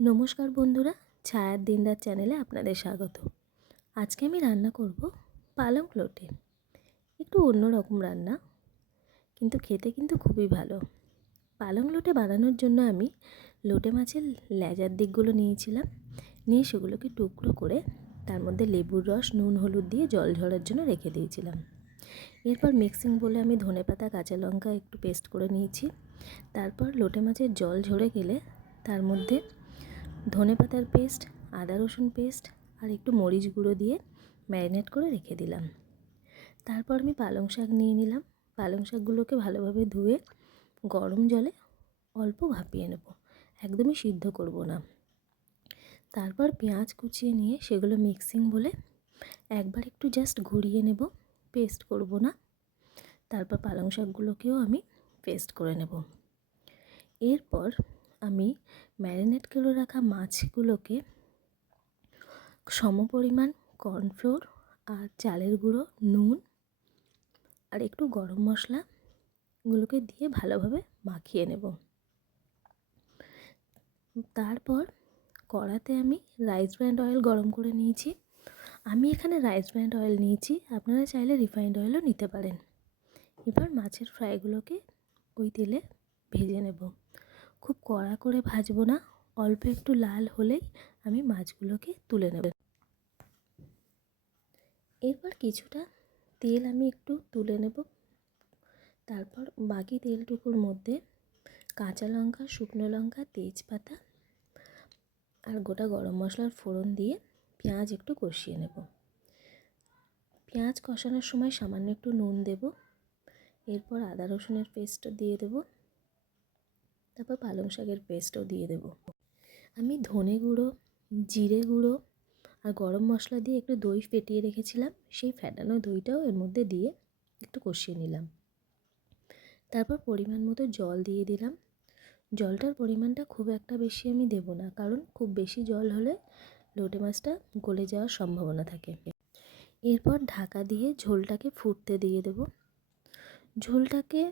নমস্কার বন্ধুরা, ছায়ার দিনরাত চ্যানেলে আপনাদের স্বাগত। আজকে আমি রান্না করব পালং লোটে। একটু অন্যরকম রান্না, কিন্তু খেতে কিন্তু খুবই ভালো। পালং লোটে বানানোর জন্য আমি লোটে মাছের লেজার দিকগুলো নিয়েছিলাম, নিয়ে সেগুলোকে টুকরো করে তার মধ্যে লেবুর রস, নুন, হলুদ দিয়ে জল ঝরার জন্য রেখে দিয়েছিলাম। এরপর মিক্সিং বলে আমি ধনেপাতা, কাঁচা লঙ্কা একটু পেস্ট করে নিয়েছি। তারপর লোটে মাছের জল ঝরে গেলে তার মধ্যে ধনেপাতার পেস্ট, আদা রসুন পেস্ট আর একটু মরিচ গুঁড়ো দিয়ে ম্যারিনেট করে রেখে দিলাম। তারপর আমি পালং শাক নিয়ে নিলাম। পালং শাকগুলোকে ভালোভাবে ধুয়ে গরম জলে অল্প ভাপিয়ে নেব, একদমই সিদ্ধ করব না। তারপর পেঁয়াজ কুচিয়ে নিয়ে সেগুলো মিক্সিং বলে একবার একটু জাস্ট ঘুরিয়ে নেব, পেস্ট করব না। তারপর পালং শাকগুলোকেও আমি পেস্ট করে নেব। এরপর আমি ম্যারিনেট করে রাখা মাছগুলোকে সমপরিমাণ কর্নফ্লোর আর চালের গুঁড়ো, নুন আর একটু গরম মশলাগুলোকে দিয়ে ভালোভাবে মাখিয়ে নেব। তারপর কড়াতে আমি রাইস ব্র্যান্ড অয়েল গরম করে নিয়েছি। আমি এখানে রাইস ব্র্যান্ড অয়েল নিয়েছি, আপনারা চাইলে রিফাইন্ড অয়েলও নিতে পারেন। এবার মাছের ফ্রাইগুলোকে ওই তেলে ভেজে নেব। খুব কড়া করে ভাজবো না, অল্প একটু লাল হলেই আমি মাছগুলোকে তুলে নেব। এরপর কিছুটা তেল আমি একটু তুলে নেব। তারপর বাকি তেলটুকুর মধ্যে কাঁচা লঙ্কা, শুকনো লঙ্কা, তেজপাতা আর গোটা গরম মশলার ফোড়ন দিয়ে পেঁয়াজ একটু কষিয়ে নেব। পেঁয়াজ কষানোর সময় সামান্য একটু নুন দেব। এরপর আদা রসুনের পেস্টও দিয়ে দেব। তারপর পালং শাকের পেস্টও দিয়ে দেব। আমি ধনে গুঁড়ো, জিরে গুঁড়ো আর গরম মশলা দিয়ে একটু দই ফেটিয়ে রেখেছিলাম, সেই ফেটানো দইটাও এর মধ্যে দিয়ে একটু কষিয়ে নিলাম। তারপর পরিমাণ মতো জল দিয়ে দিলাম। জলটার পরিমাণটা খুব একটা বেশি আমি দেব না, কারণ খুব বেশি জল হলে লোটে মাছটা গলে যাওয়ার সম্ভাবনা থাকে। এরপর ঢাকা দিয়ে ঝোলটাকে ফুটতে দিয়ে দেব। ঝোলটাকে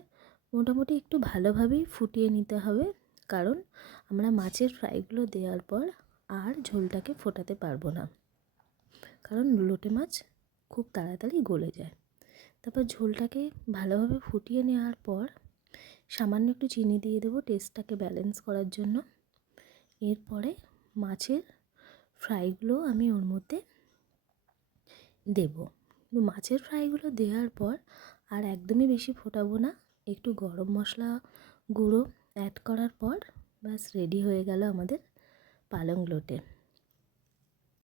মোটামুটি একটু ভালোভাবেই ফুটিয়ে নিতে হবে, কারণ আমরা মাছের ফ্রাইগুলো দেওয়ার পর আর ঝোলটাকে ফোটাতে পারবো না, কারণ লোটে মাছ খুব তাড়াতাড়ি গলে যায়। তারপর ঝোলটাকে ভালোভাবে ফুটিয়ে নেওয়ার পর সামান্য একটু চিনি দিয়ে দেবো টেস্টটাকে ব্যালেন্স করার জন্য। এরপরে মাছের ফ্রাইগুলো আমি ওর মধ্যে দেব। মাছের ফ্রাইগুলো দেওয়ার পর আর একদমই বেশি ফোটাবো না, একটু গরম মশলা গুঁড়ো অ্যাড করার পর ব্যাস রেডি হয়ে গেল আমাদের পালং লোটে।